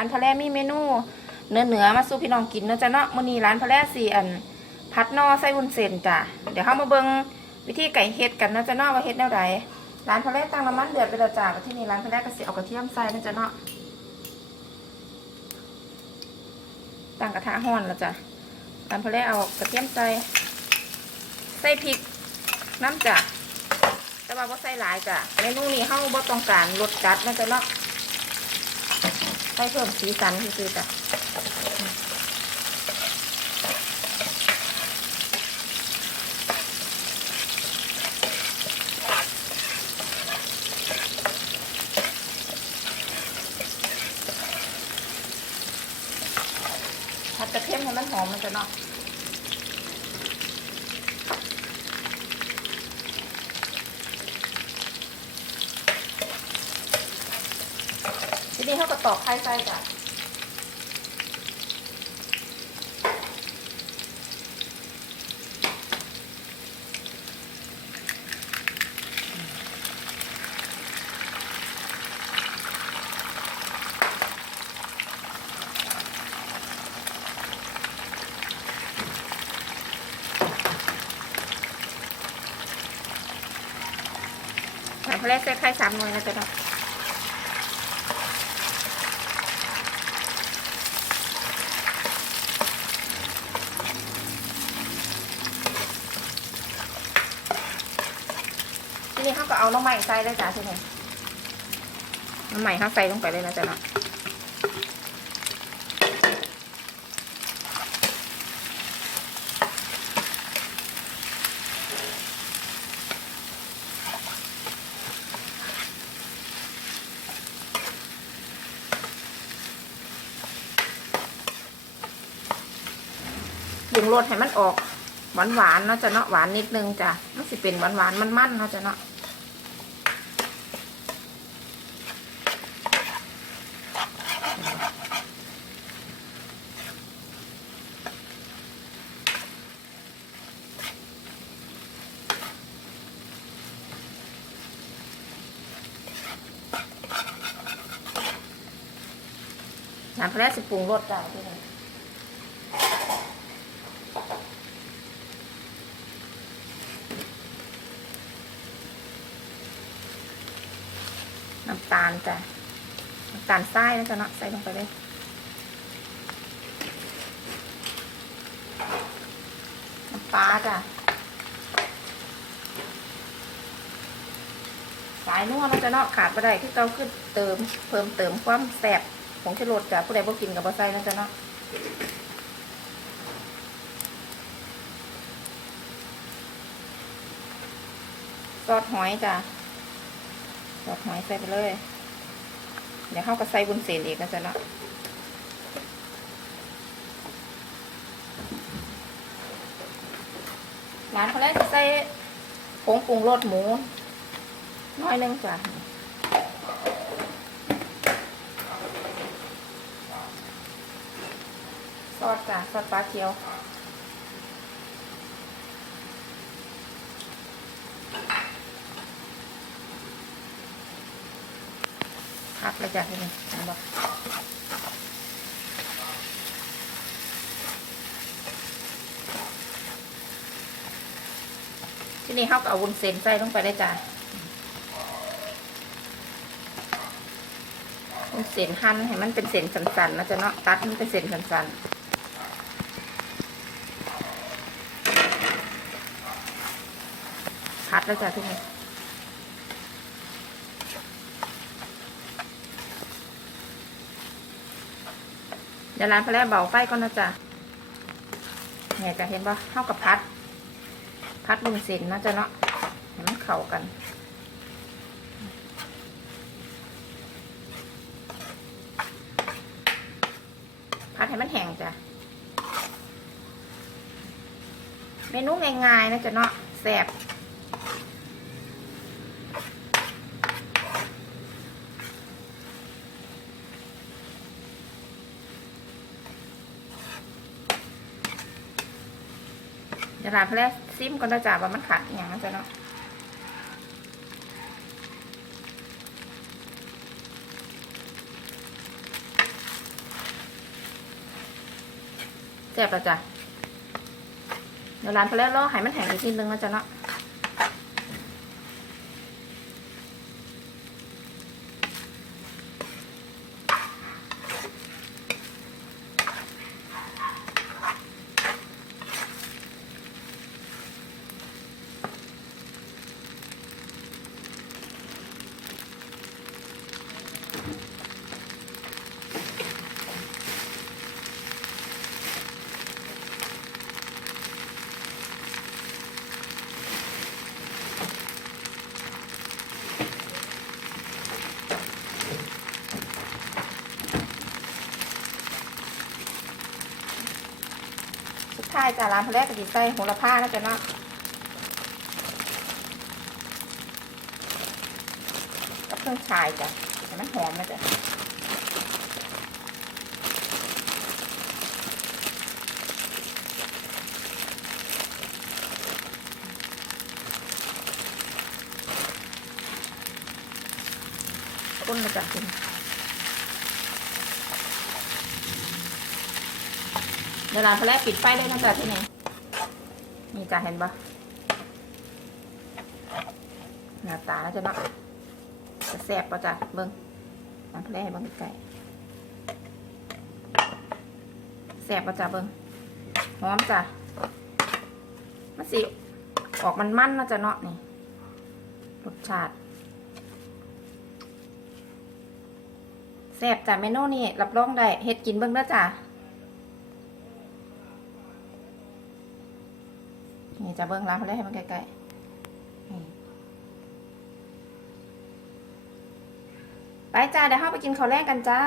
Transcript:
านพะแล่มีเมนูเนื้อเนื้อๆมาสู่พี่น้องกินเนาะจ้ะเนาะมื้อนี้ร้านพะแล่สี่อันพัดนอใส่วุ้นเส้นจ้ะเดี๋ยวเฮามาเบิ่งวิธีไก่เฮ็ดกันเนาะจ้ะเนาะว่าเฮ็ดแนวใดร้านพะแล่ตั้งน้ำมันเดือดไปแล้วจ้ะที่นี่ร้านพะแล่ก็สิเอากระเทียมใส่เนาะจ้ะเนาะตั้งกระทะร้อนแล้วจ้ะร้านพะแล่เอากระเทียมใส่ใส่พริกน้ำจ้ะแต่ว่าบ่ใส่หลายจ้ะเมนูนี้เฮาบ่ต้องการรสจัดนะจ๊ะเนาะ ใส่เพิ่มสีสันคือจ้ะผัดกระเทียมให้มันหอมมันจะเนาะ นี้เขาก็ตอกไข่ใส่จ้ะหลังพอแรกใส่ไข่สามหน่วยนะจ๊ะ นี้เขาก็เอาน้ำใหม่ใส่เลยจ้ะทีนี้น้ำใหม่เขาใส่ลงไปเลยนะจ๊ะเนาะปรุงรสให้มันออกหวานหวานๆเนาะจ้ะเนาะหวานนิดนึงจ้ะมันสิเป็นหวานหวานมันมันๆเนาะจ้ะเนาะ น้ำพะแล้สิปรุงรสจ้ะพี่น้องน้ำตาลจ้ะน้ำตาลทรายนะจ๊ะเนาะใส่ลงไปเลยน้ำปลาจ้ะสายนัวนะจ๊ะเนาะขาดไปได้ที่เกาขึ้นเติม เพิ่มเติมความแซ่บ ของชะโลดจ้ะผู้ใดบ่กินกับบะไส้นะจ๊ะเนาะซอสหอยจ้ะดอกไม้ใส่ไปเลย เดี๋ยวเข้ากับใส่บุญเศษอีกนะจ๊ะเนาะร้านเขาแรกจะใส่ผงปรุงรสหมู น้อยนึงจ้ะ ซอสจ้ะซอสปลาเคียวพักเลยจ้ะทีนี้ห็นบอกทีนี้เขาก็เอาวุ้นเส้นใส่ลงไปเลยจ้ะวุ้นเส้นหั่นให้มันเป็นเส้นสันๆนะจ๊ะเนาะตัดมันเป็นเส้นสันๆพัด แล้วจ้ะทีนี้เดี๋ยวร้านพะแล่เบาไฟก่อนนะจ๊ะเนี่ยจะเห็นปะเท่ากับพัด พัดบุญส้นนะจ๊ะเนาะให้มันเข้ากันพัดให้มันแห้งจ้ะ เมนูง่ายๆนะจ๊ะเนาะแซ่บ ดี๋ยานแพื่ซิมก็อนนะจ๊ะว่ามันขาดอย่างนั้นจ้ะเนาะแซ่บแล้จ้ะเดี๋ยวร้านแพื่อนรอให้มันแห้งอีกทีนึงนะจ๊ะเนาะ สุดท้ายจ้ะร้านพอแล้วก็ดีใส่โหระพานะจ๊ะเนาะกับเครื่องชายจ้ะ มันหอมนะจ๊ะคนมาจากกินเดี๋ยวร้าพอแรกปิดไฟได้นะจ๊ะที่นี่นี่จ้ะเห็นปะหน้าตาแล้วจะเนาะจะแซ่บปะจ้ะเบิ้งร้า นพอแรกให้เบิ้งใกล้ๆแซ่บปะจ้ะเบิ้งหอมจ้ะมันสิออกมันมันๆนะจ๊ะเนาะนี่รสชาติแซ่บจ้ะเมนูนี่รับรองได้เฮ็ดกินเบิ่งเด้อจ้ะนี่จะเบิ่งร้านเขาเลยให้มันใกล้ๆ จ้าเดี๋ยวเข้าไปกินข้าวแรงกันจ้า